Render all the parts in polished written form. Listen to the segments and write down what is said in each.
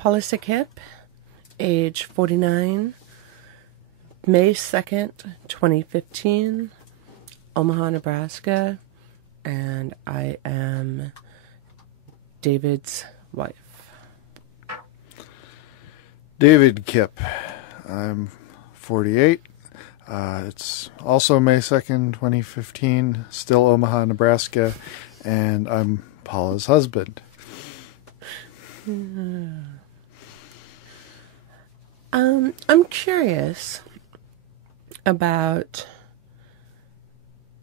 Paulissa Kipp, age 49, May 2nd, 2015, Omaha, Nebraska, and I am David's wife. David Kipp. I'm 48. It's also May 2nd, 2015, still Omaha, Nebraska, and I'm Paula's husband. I'm curious about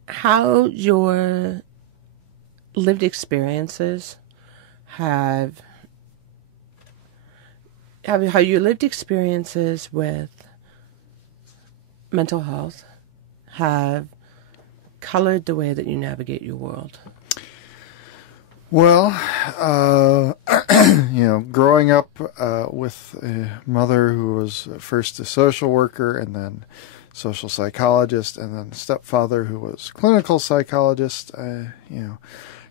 how your lived experiences how your lived experiences with mental health have colored the way that you navigate your world. Well, growing up with a mother who was first a social worker and then social psychologist and then a stepfather who was clinical psychologist,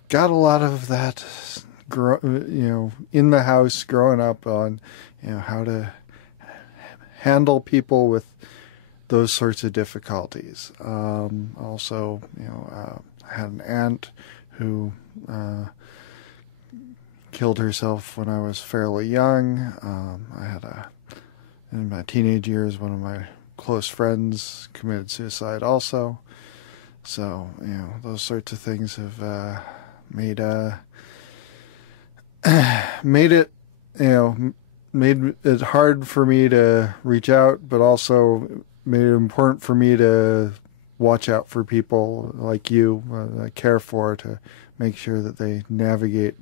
got a lot of that, in the house growing up on, how to handle people with those sorts of difficulties. Also, I had an aunt who killed herself when I was fairly young. I had in my teenage years, one of my close friends committed suicide also. So, those sorts of things have made it hard for me to reach out, but also made it important for me to watch out for people like you, I care for, to make sure that they navigate,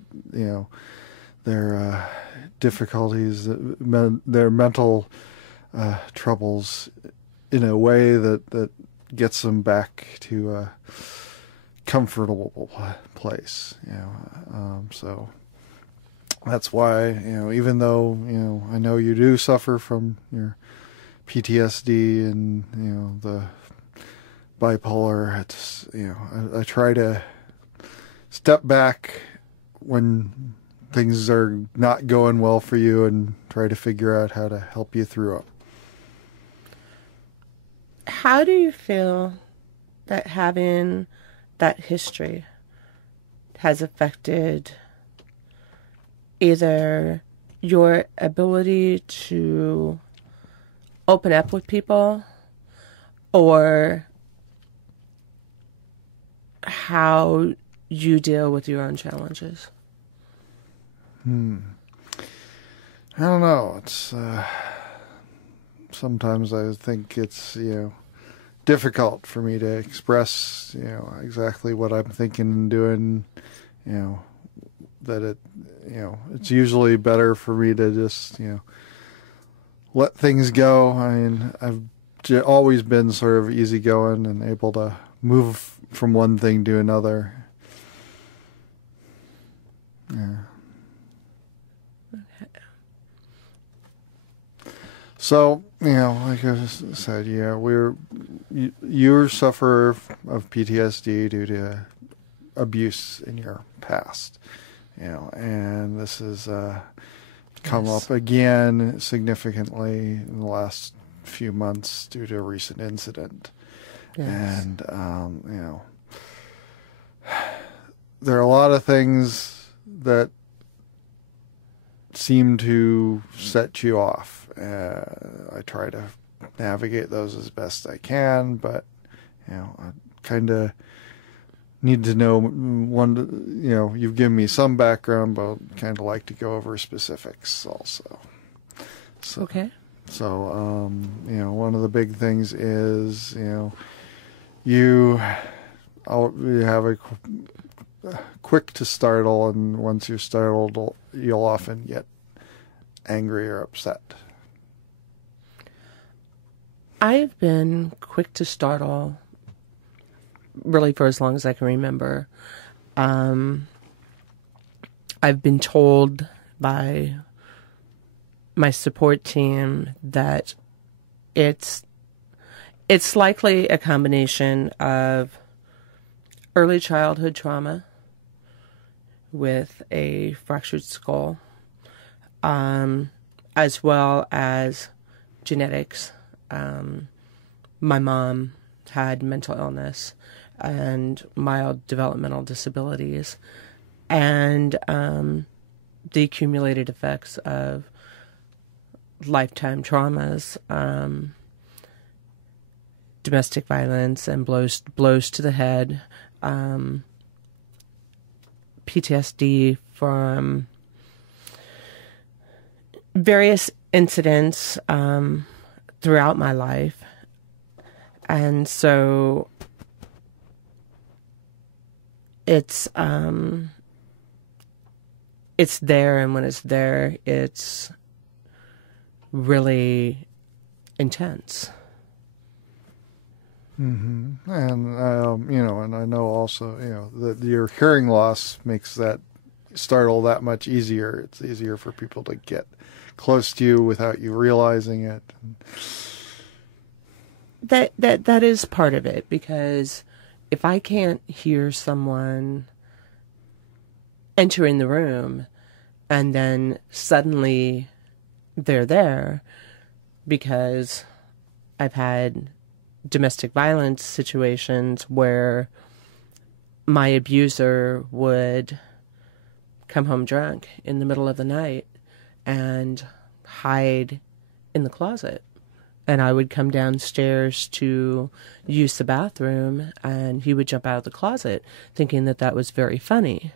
their difficulties, their mental troubles in a way that gets them back to a comfortable place. So that's why, even though, I know you do suffer from your PTSD and, the bipolar, it's, I try to step back when things are not going well for you and try to figure out how to help you through it. How do you feel that having that history has affected either your ability to open up with people or how you deal with your own challenges? I don't know. It's sometimes I think it's difficult for me to express exactly what I'm thinking and doing. That it's usually better for me to just let things go. I mean, I've always been sort of easygoing and able to move from one thing to another. Yeah. Okay. So, like I said, you suffer of PTSD due to abuse in your past, and this has come up again significantly in the last few months due to a recent incident. Yes. And, there are a lot of things that seem to set you off. I try to navigate those as best I can, but, I kind of need to know you've given me some background, but I'd kind of like to go over specifics also. So, okay. So, one of the big things is, you have a quick to startle, and once you're startled, you'll often get angry or upset. I've been quick to startle really for as long as I can remember. I've been told by my support team that it's likely a combination of early childhood trauma with a fractured skull, as well as genetics. My mom had mental illness and mild developmental disabilities, and the accumulated effects of lifetime traumas, domestic violence and blows to the head, PTSD from various incidents throughout my life. And so it's there, and when it's there, it's really intense. Mm-hmm. And and I know also that your hearing loss makes that startle that much easier. It's easier for people to get close to you without you realizing it. That is part of it, because if I can't hear someone enter in the room and then suddenly they're there, because I've had domestic violence situations where my abuser would come home drunk in the middle of the night and hide in the closet. And I would come downstairs to use the bathroom, and he would jump out of the closet thinking that that was very funny.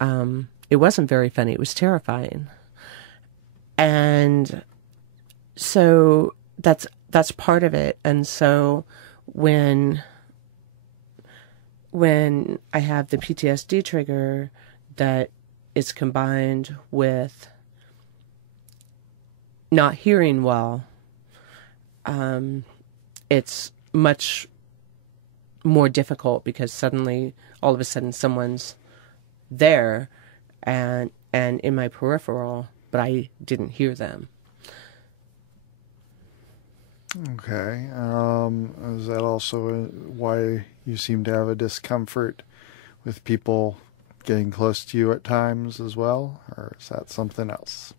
It wasn't very funny. It was terrifying. And so that's part of it. And so when I have the PTSD trigger that is combined with not hearing well, it's much more difficult, because suddenly, all of a sudden, someone's there and in my peripheral, but I didn't hear them. Okay. Is that also why you seem to have a discomfort with people getting close to you at times as well? Or is that something else?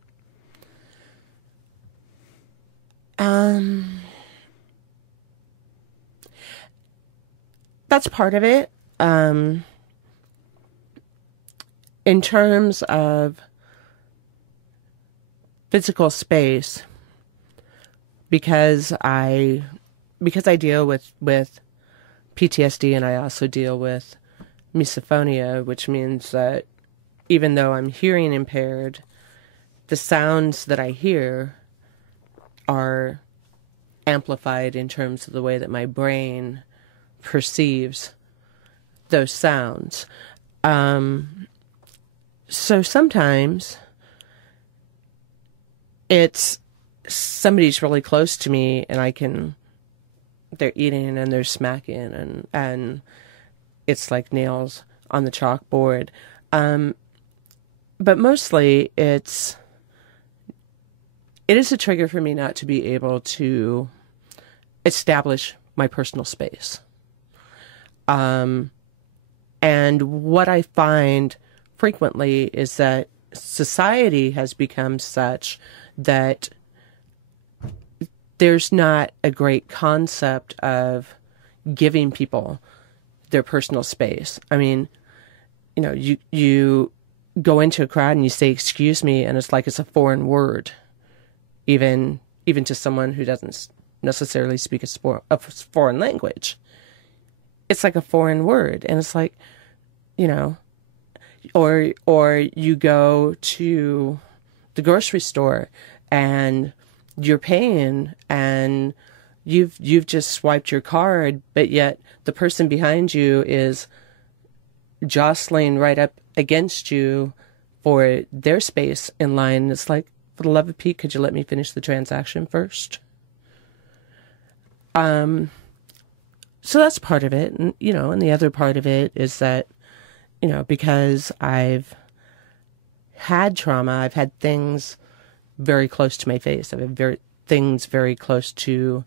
That's part of it. In terms of physical space, because I deal with PTSD, and I also deal with misophonia, which means that even though I'm hearing impaired, the sounds that I hear are amplified in terms of the way that my brain perceives those sounds. So sometimes it's somebody's really close to me, and they're eating and they're smacking, and it's like nails on the chalkboard. But mostly it is a trigger for me not to be able to establish my personal space. And what I find frequently is that society has become such that there's not a great concept of giving people their personal space. I mean, you go into a crowd and you say, "Excuse me," and it's like it's a foreign word, even to someone who doesn't necessarily speak a foreign language. It's like a foreign word, and it's like, or you go to the grocery store and you're paying and you've just swiped your card, but yet the person behind you is jostling right up against you for their space in line. It's like, for the love of Pete, could you let me finish the transaction first? So that's part of it. And, and the other part of it is that, because I've had trauma, I've had things very close to my face. I've had things very close to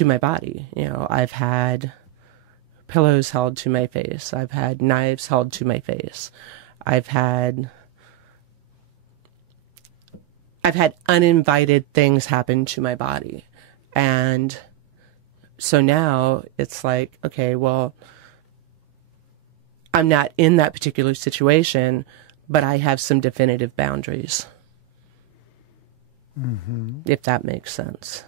my body. I've had pillows held to my face. I've had knives held to my face. I've had I've had uninvited things happen to my body. And so now it's like, okay, well, I'm not in that particular situation, but I have some definitive boundaries. Mm-hmm. If that makes sense.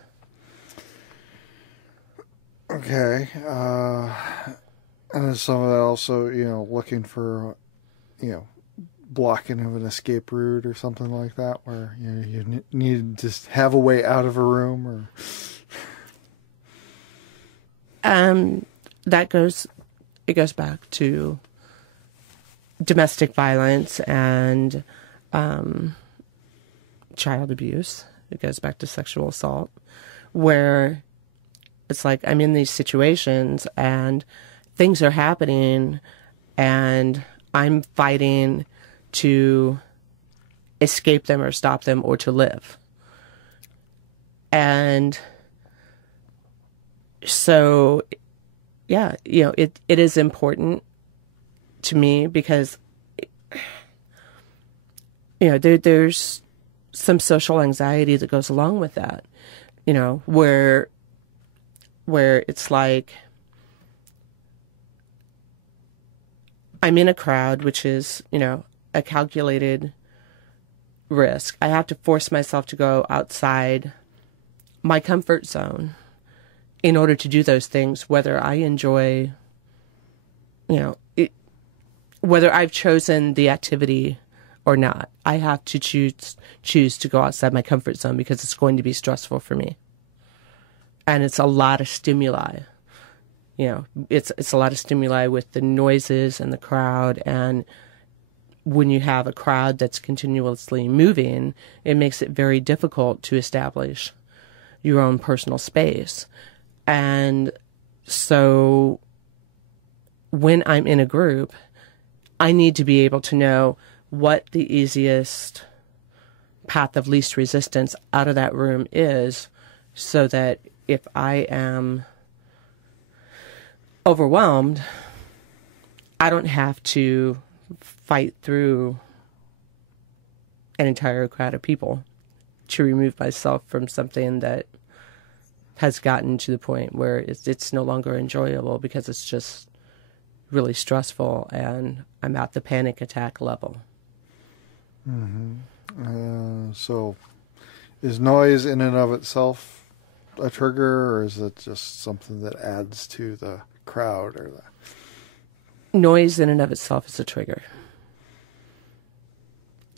Okay. And then some of that also, looking for, blocking of an escape route or something like that, where you need to just have a way out of a room, or it goes back to domestic violence and child abuse. It goes back to sexual assault, where it's like I'm in these situations and things are happening and I'm fighting to escape them or stop them or to live. And so, yeah, it is important to me because, there's some social anxiety that goes along with that, where it's like I'm in a crowd, which is, a calculated risk. I have to force myself to go outside my comfort zone in order to do those things, whether I enjoy, whether I've chosen the activity or not. I have to choose to go outside my comfort zone because it's going to be stressful for me. And it's a lot of stimuli. It's a lot of stimuli with the noises and the crowd. And when you have a crowd that's continuously moving, it makes it very difficult to establish your own personal space. And so when I'm in a group, I need to be able to know what the easiest path of least resistance out of that room is, so that if I am overwhelmed, I don't have to fight through an entire crowd of people to remove myself from something that has gotten to the point where it's no longer enjoyable because it's just really stressful and I'm at the panic attack level. Mm-hmm. So is noise in and of itself a trigger, or is it just something that adds to the crowd or the... Noise in and of itself is a trigger.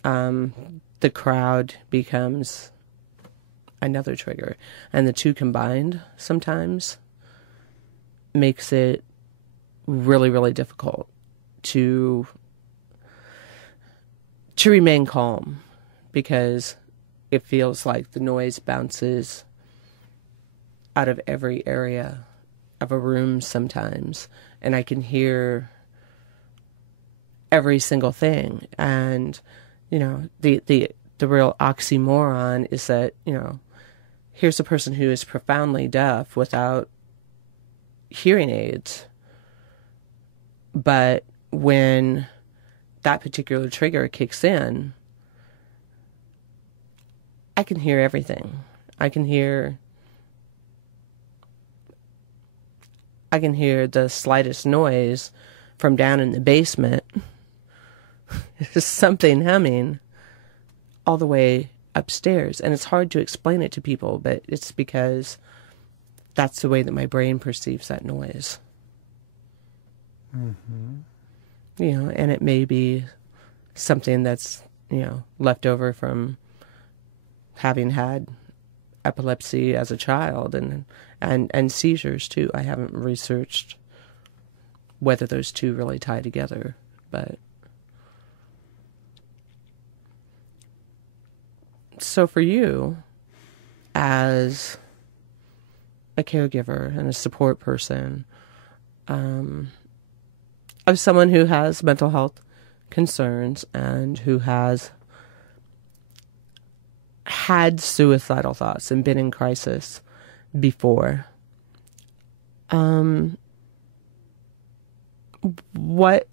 The crowd becomes another trigger, and the two combined sometimes makes it really, really difficult to remain calm, because it feels like the noise bounces out of every area of a room sometimes, and I can hear every single thing. And the real oxymoron is that here's a person who is profoundly deaf without hearing aids, but when that particular trigger kicks in, I can hear everything. I can hear the slightest noise from down in the basement. There's something humming all the way upstairs. And it's hard to explain it to people, but it's because that's the way that my brain perceives that noise. Mm-hmm. And it may be something that's, left over from having had epilepsy as a child and seizures too. I haven't researched whether those two really tie together, but so for you as a caregiver and a support person, of someone who has mental health concerns and who has had suicidal thoughts and been in crisis before, what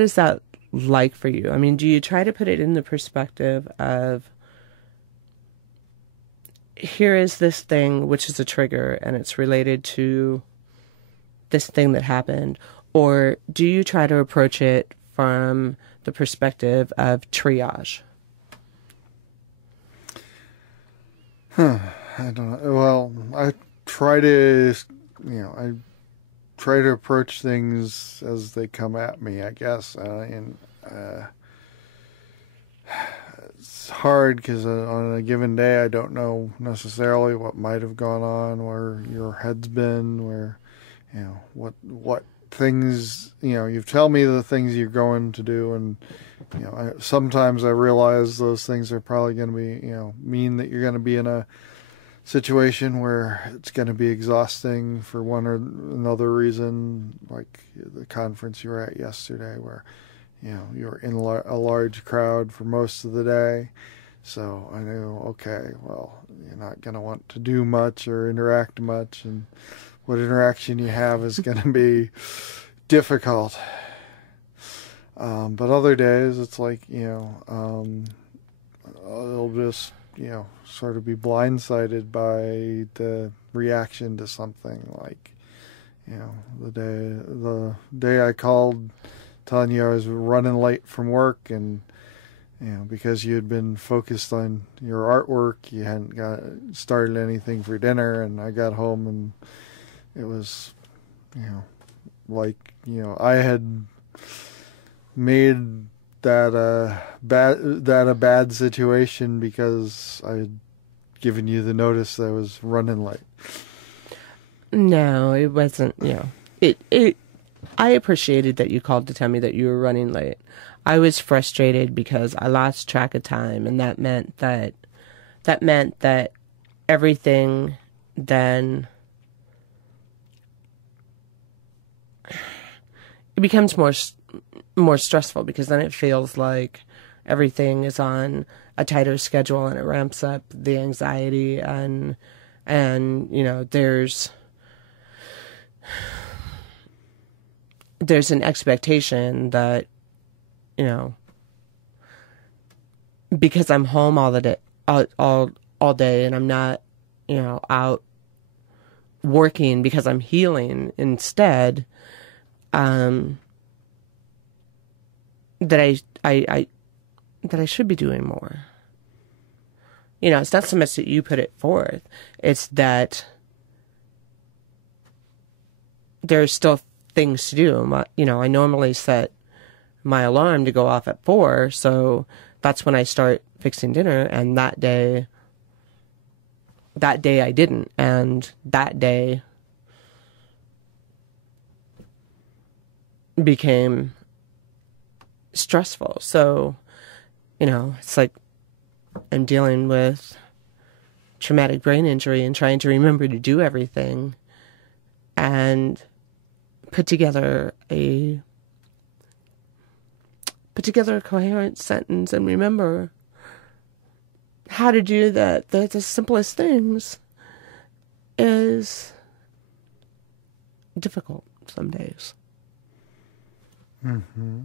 is that like for you? I mean, do you try to put it in the perspective of here is this thing which is a trigger and it's related to this thing that happened? Or do you try to approach it from the perspective of triage? I don't know. Well, I try to, I try to approach things as they come at me, I guess. And it's hard because on a given day, I don't know necessarily what might have gone on, where your head's been, where, what things, you tell me the things you're going to do, and sometimes I realize those things are probably going to be, mean that you're going to be in a situation where it's going to be exhausting for one or another reason, like the conference you were at yesterday, where you were in a large crowd for most of the day. So I knew, okay, well, you're not going to want to do much or interact much, and what interaction you have is going to be difficult. But other days, it's like, I'll just, sort of be blindsided by the reaction to something, like, the day I called telling you I was running late from work, and, because you had been focused on your artwork, you hadn't started anything for dinner, and I got home and it was, like, I had made that a bad situation because I had given you the notice that I was running late. No, it wasn't. I appreciated that you called to tell me that you were running late. I was frustrated because I lost track of time, and that meant that everything then it becomes more stressful, because then it feels like everything is on a tighter schedule, and it ramps up the anxiety, and there's an expectation that, because I'm home all day, and I'm not, out working because I'm healing instead, that I should be doing more. It's not so much that you put it forth, it's that there's still things to do. I normally set my alarm to go off at 4, so that's when I start fixing dinner, and that day I didn't, and that day became stressful. So, it's like I'm dealing with traumatic brain injury and trying to remember to do everything and put together a coherent sentence and remember how to do that. The simplest things is difficult some days. Mm-hmm.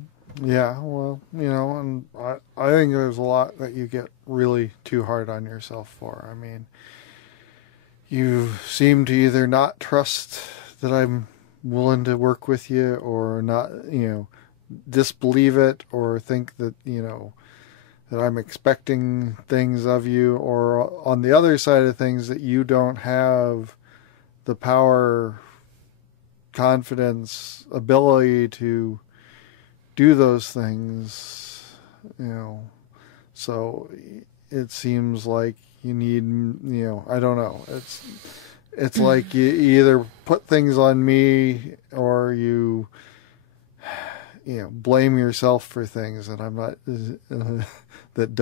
Yeah, well, and I think there's a lot that you get really too hard on yourself for. I mean, you seem to either not trust that I'm willing to work with you, or not, disbelieve it, or think that, that I'm expecting things of you, or on the other side of things, that you don't have the power, confidence, ability to do those things, so it seems like you need, I don't know, it's like you either put things on me, or you blame yourself for things that I'm not, that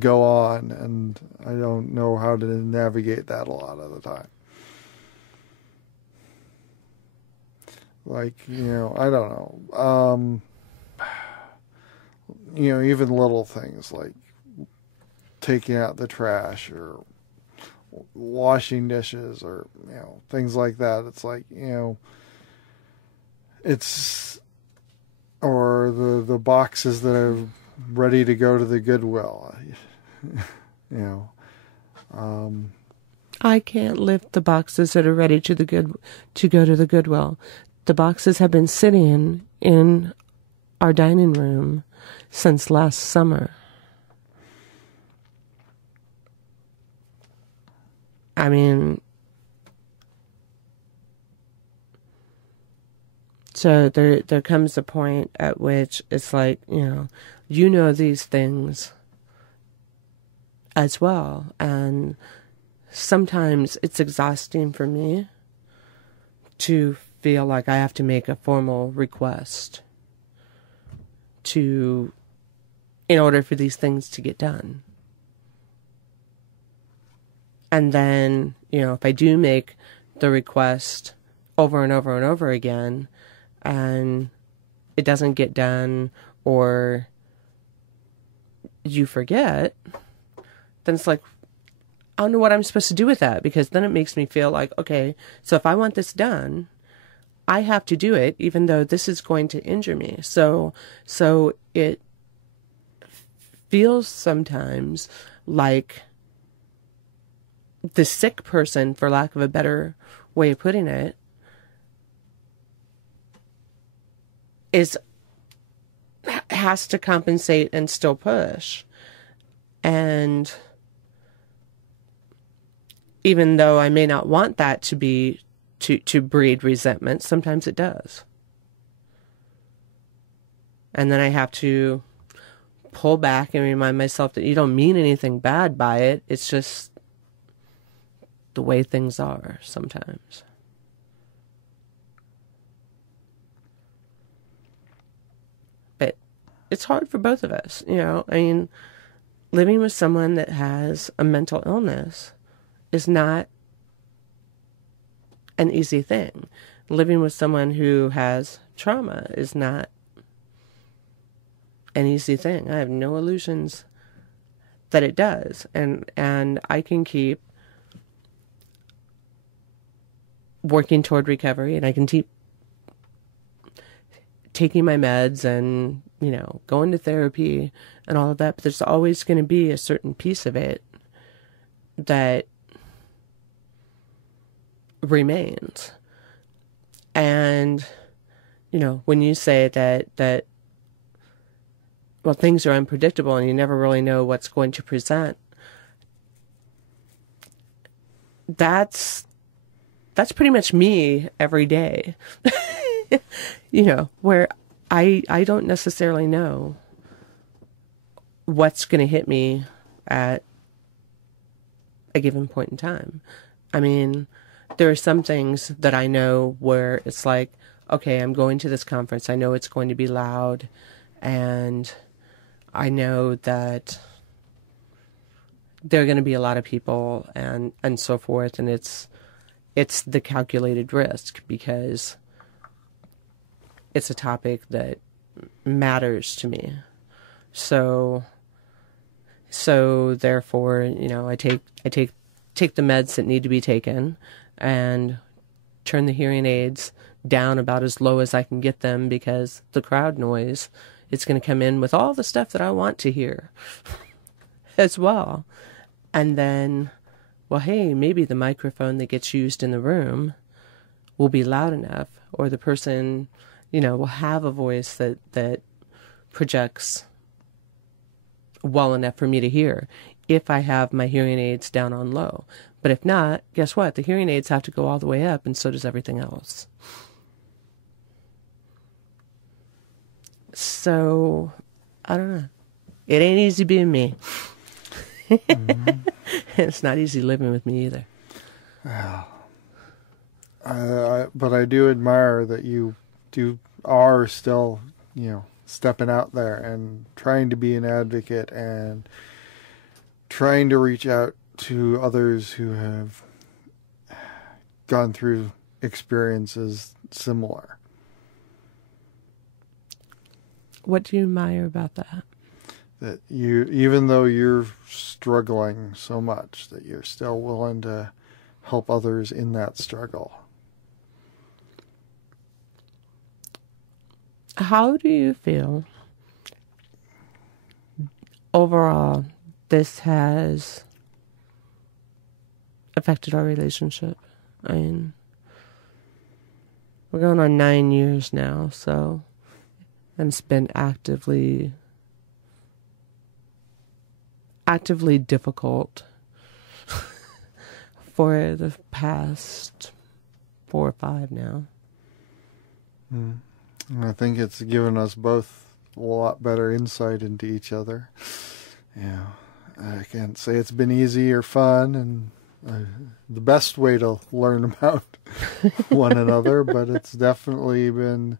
go on, and I don't know how to navigate that a lot of the time. Like, I don't know. Even little things like taking out the trash, or washing dishes, or, things like that. It's like, or the boxes that are ready to go to the Goodwill. I can't lift the boxes that are ready to go to the Goodwill. The boxes have been sitting in our dining room since last summer. I mean, so there comes a point at which it's like, you know these things as well. And sometimes it's exhausting for me to feel like I have to make a formal request in order for these things to get done. And then, if I do make the request over and over and over again, and it doesn't get done, or you forget, then it's like, I don't know what I'm supposed to do with that, because then it makes me feel like, okay, so if I want this done, I have to do it, even though this is going to injure me. So it feels sometimes like the sick person, for lack of a better way of putting it, has to compensate and still push. And even though I may not want that to breed resentment, sometimes it does. And then I have to pull back and remind myself that you don't mean anything bad by it. It's just the way things are sometimes. But it's hard for both of us, I mean, living with someone that has a mental illness is not an easy thing. Living with someone who has trauma is not an easy thing. I have no illusions that it does. And I can keep working toward recovery, and I can keep taking my meds and, going to therapy and all of that. But there's always going to be a certain piece of it that remains. And, when you say that, well, things are unpredictable and you never really know what's going to present, that's pretty much me every day. Where I don't necessarily know what's going to hit me at a given point in time. I mean, there are some things that I know where it's like, okay, I'm going to this conference. I know it's going to be loud, and I know that there are going to be a lot of people and so forth, and it's the calculated risk, because it's a topic that matters to me. So therefore, I take the meds that need to be taken and turn the hearing aids down about as low as I can get them, because the crowd noise, it's going to come in with all the stuff that I want to hear as well. And then, well, hey, maybe the microphone that gets used in the room will be loud enough, or the person, will have a voice that projects well enough for me to hear if I have my hearing aids down on low. But if not, guess what? The hearing aids have to go all the way up, and so does everything else. So, I don't know. It ain't easy being me. Mm-hmm. It's not easy living with me either. But I do admire that you are still, stepping out there and trying to be an advocate and trying to reach out to others who have gone through experiences similar. What do you admire about that? That you, even though you're struggling so much, that you're still willing to help others in that struggle. How do you feel overall this has affected our relationship. I mean, we're going on 9 years now, so, and it's been actively difficult for the past 4 or 5 now. And I think it's given us both a lot better insight into each other. Yeah, I can't say it's been easy or fun and the best way to learn about one another, but it's definitely been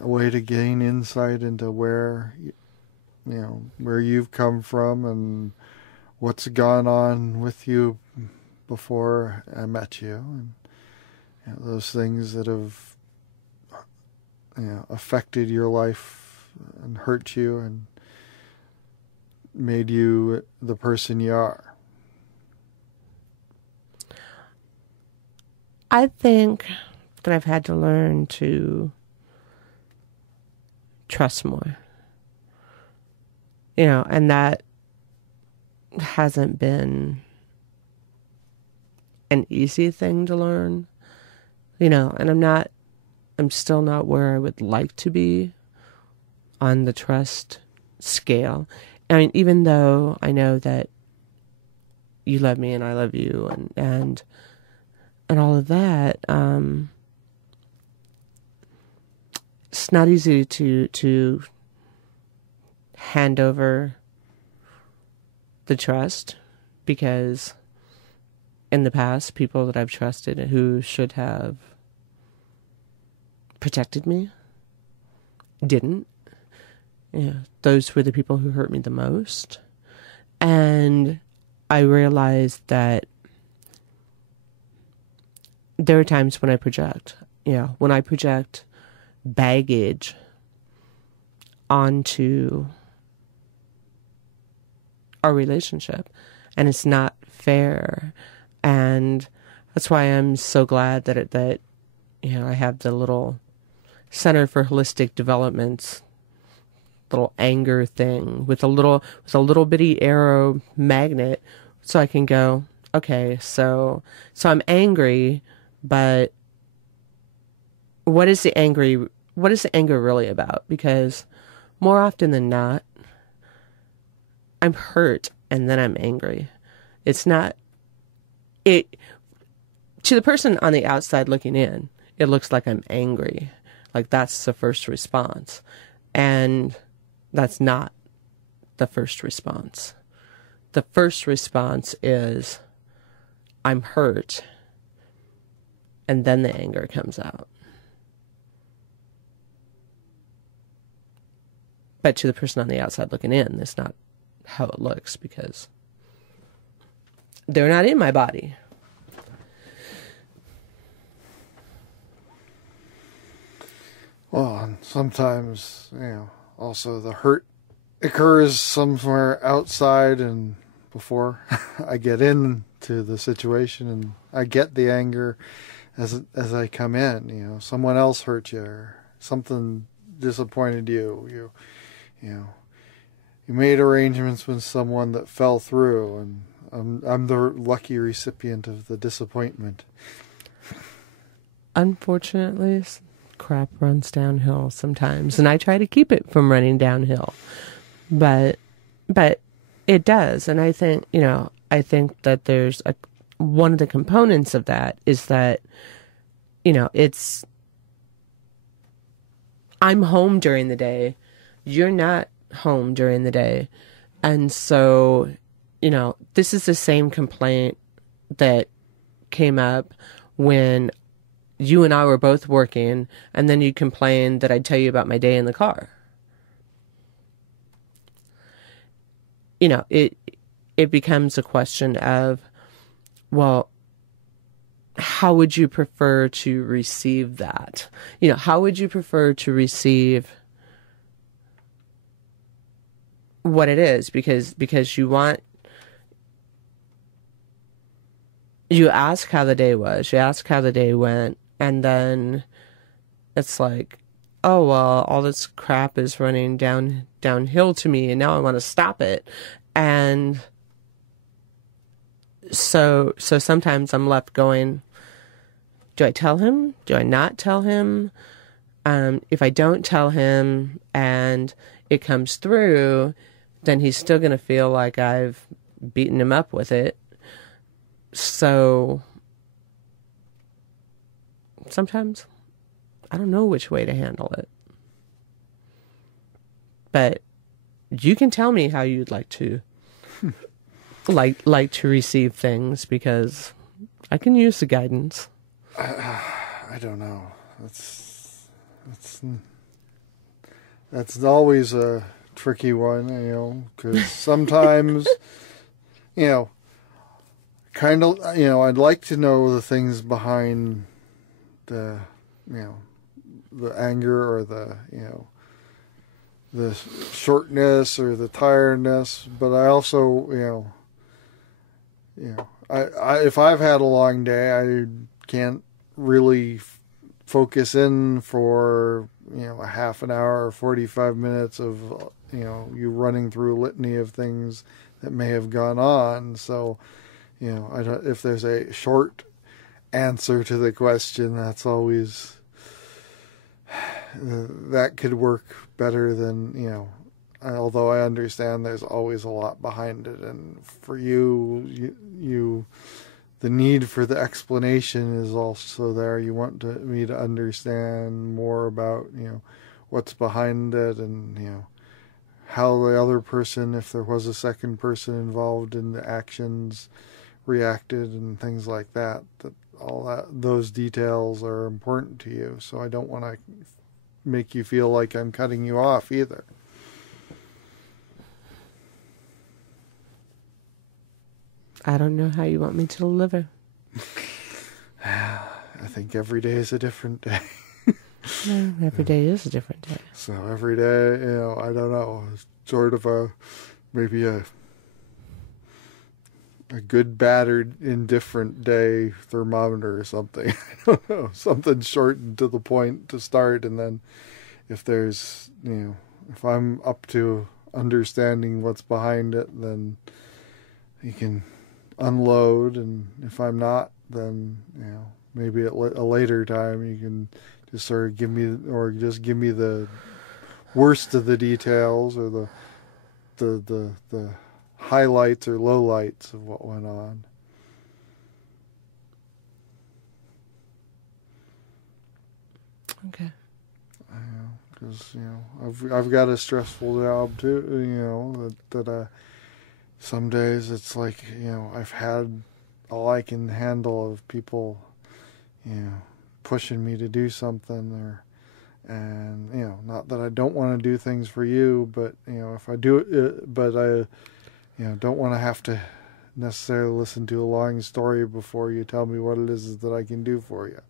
a way to gain insight into where you've come from and what's gone on with you before I met you, and those things that have affected your life and hurt you and made you the person you are. I think that I've had to learn to trust more. And that hasn't been an easy thing to learn. And I'm still not where I would like to be on the trust scale. I mean, even though I know that you love me and I love you and all of that, it's not easy to hand over the trust, because in the past, people that I've trusted who should have protected me didn't. Those were the people who hurt me the most. And I realized that there are times when I project, baggage onto our relationship, and it's not fair. And that's why I'm so glad that I have the little Center for Holistic Development's little anger thing with a little bitty arrow magnet, so I can go, okay, so I'm angry, but what is the anger really about? Because more often than not, I'm hurt and then I'm angry. It's not it to the person on the outside looking in, it looks like I'm angry. Like that's the first response. And that's not the first response. The first response is I'm hurt, and then the anger comes out. But to the person on the outside looking in, that's not how it looks, because they're not in my body. Well, and sometimes, also the hurt occurs somewhere outside, and before I get into the situation and I get the anger as I come in, someone else hurt you or something disappointed you. You made arrangements with someone that fell through, and I'm the lucky recipient of the disappointment. Unfortunately, crap runs downhill sometimes, and I try to keep it from running downhill, but it does. And I think that there's one of the components of that is that it's I'm home during the day, you're not home during the day, and so this is the same complaint that came up when you and I were both working, and then you complained that I'd tell you about my day in the car. It becomes a question of, well, how would you prefer to receive that? How would you prefer to receive what it is? Because you ask how the day was, you ask how the day went, and then it's like, oh, well, all this crap is running downhill to me, and now I want to stop it. And So sometimes I'm left going, do I tell him? Do I not tell him? If I don't tell him and it comes through, then he's still going to feel like I've beaten him up with it. So sometimes I don't know which way to handle it. But you can tell me how you'd like to like to receive things, because I can use the guidance. I don't know. That's always a tricky one, because sometimes, kind of, I'd like to know the things behind the anger, or the shortness or the tiredness, but I also, I if I've had a long day, I can't really focus in for a half an hour or 45 minutes of you running through a litany of things that may have gone on. So if there's a short answer to the question, that's always that could work better than although I understand there's always a lot behind it, and for you the need for the explanation is also there. You want me to understand more about, what's behind it, and, how the other person, if there was a second person involved in the actions, reacted and things like that. Those details are important to you. So I don't want to make you feel like I'm cutting you off either. I don't know how you want me to deliver. I think every day is a different day. No, every day is a different day. So every day, I don't know, sort of maybe a good, bad, or indifferent day thermometer or something. I don't know, something short and to the point to start, and then if there's, if I'm up to understanding what's behind it, then you can unload, and if I'm not, then maybe at a later time you can just sort of give me the worst of the details, or the highlights or lowlights of what went on. Okay. Because I've got a stressful job too. That some days it's like I've had all I can handle of people pushing me to do something, and not that I don't want to do things for you, but if I do it, but I don't want to have to necessarily listen to a long story before you tell me what it is that I can do for you.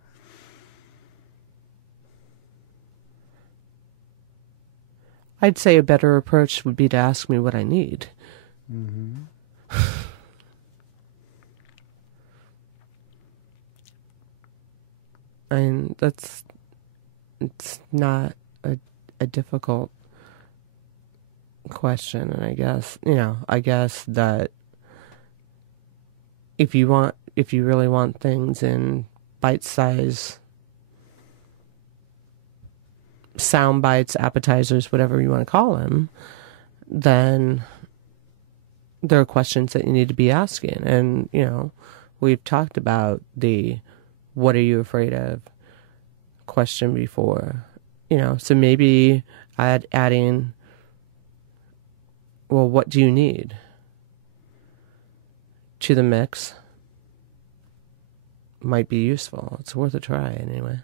I'd say a better approach would be to ask me what I need. Mm-hmm. And it's not a difficult question. And I guess that if you really want things in bite-size sound bites, appetizers, whatever you want to call them, then there are questions that you need to be asking. And, we've talked about the what are you afraid of question before, so maybe adding, well, what do you need to the mix might be useful. It's worth a try anyway.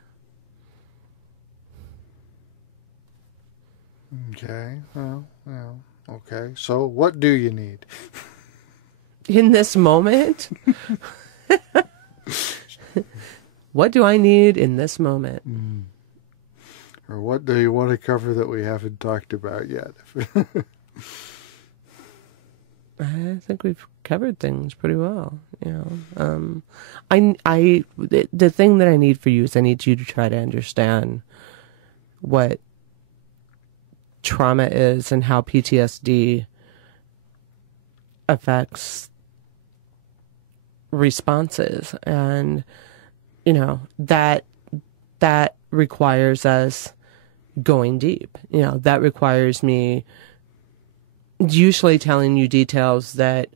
Okay. Well, okay. So what do you need? In this moment? What do I need in this moment? Or what do you want to cover that we haven't talked about yet? I think we've covered things pretty well. The thing that I need for you is I need you to try to understand what trauma is and how PTSD affects responses. And, you know, that requires us going deep. You know, that requires me usually telling you details that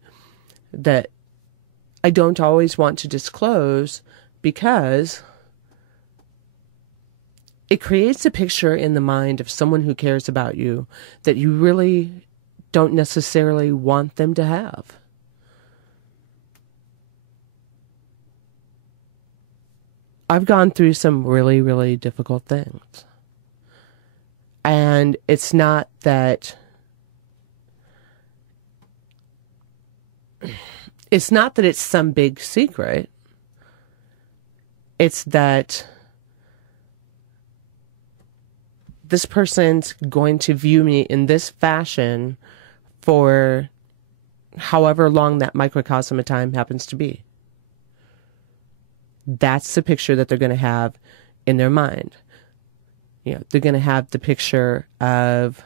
I don't always want to disclose, because it creates a picture in the mind of someone who cares about you that you really don't necessarily want them to have. I've gone through some really, really difficult things. And it's not that it's some big secret. It's that this person's going to view me in this fashion for however long that microcosm of time happens to be. That's the picture that they're going to have in their mind. You know, they're going to have the picture of,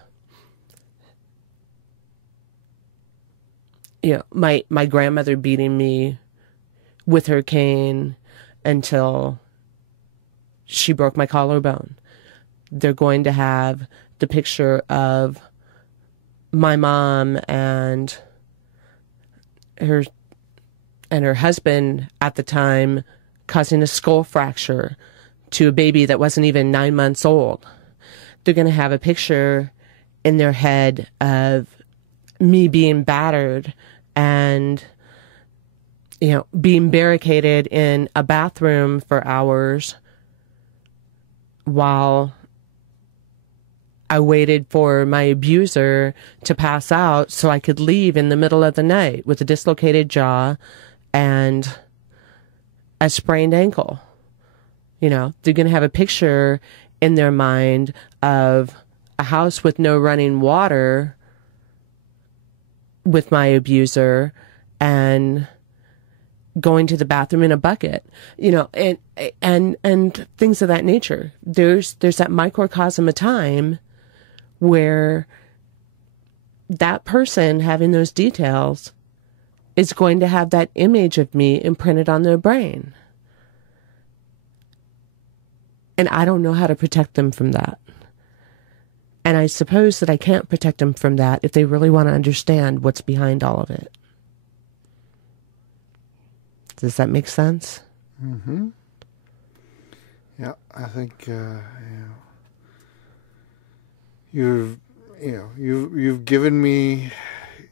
you know, my grandmother beating me with her cane until she broke my collarbone. They're going to have the picture of my mom and her husband at the time causing a skull fracture to a baby that wasn't even 9 months old. They're going to have a picture in their head of me being battered and, you know, being barricaded in a bathroom for hours while I waited for my abuser to pass out so I could leave in the middle of the night with a dislocated jaw and a sprained ankle. You know, they're going to have a picture in their mind of a house with no running water with my abuser and going to the bathroom in a bucket, you know, and things of that nature. There's that microcosm of time where that person having those details is going to have that image of me imprinted on their brain. And I don't know how to protect them from that. And I suppose that I can't protect them from that if they really want to understand what's behind all of it. Does that make sense? Mm-hmm. Yeah, I think you've given me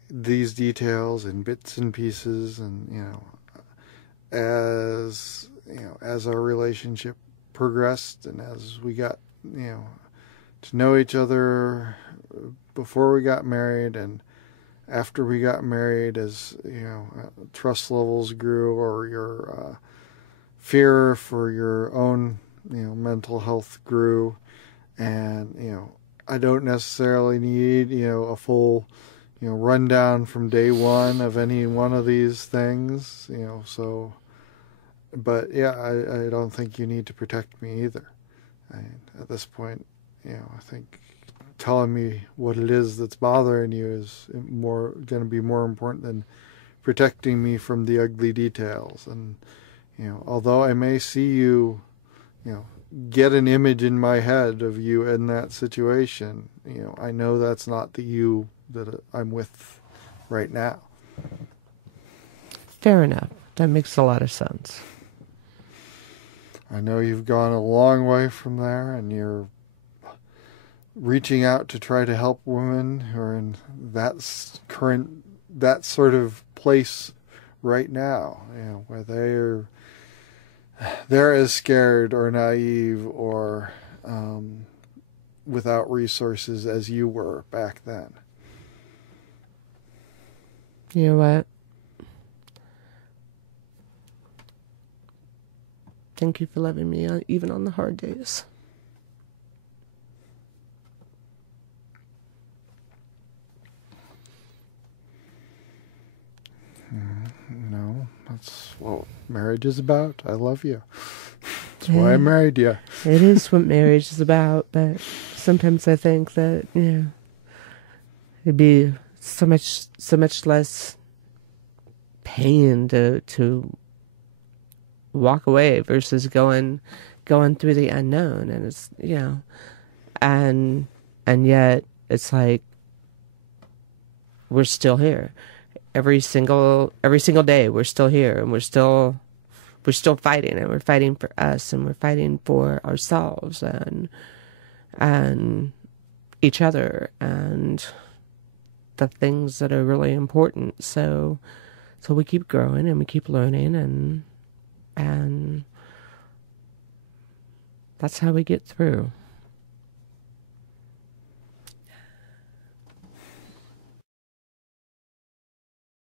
these details in bits and pieces, and as our relationship progressed and as we got to know each other before we got married and after we got married, as trust levels grew, or your fear for your own mental health grew, and I don't necessarily need a full rundown from day one of any one of these things, so, but yeah, I don't think you need to protect me either. At this point, I think telling me what it is that's bothering you is going to be more important than protecting me from the ugly details. And, although I may see you, get an image in my head of you in that situation, I know that's not the you that I'm with right now. Fair enough. That makes a lot of sense. I know you've gone a long way from there, and you're reaching out to try to help women who are in that sort of place right now, where they're as scared or naive or without resources as you were back then. You know what? Thank you for loving me, even on the hard days. No, that's what marriage is about. I love you. That's why I married you. It is what marriage is about, but sometimes I think that, it'd be so much less pain to walk away versus going through the unknown. And it's, you know, and yet it's like we're still here every single day. We're still here, and we're still fighting, and we're fighting for us, and we're fighting for ourselves and each other and the things that are really important. So we keep growing and we keep learning, and that's how we get through.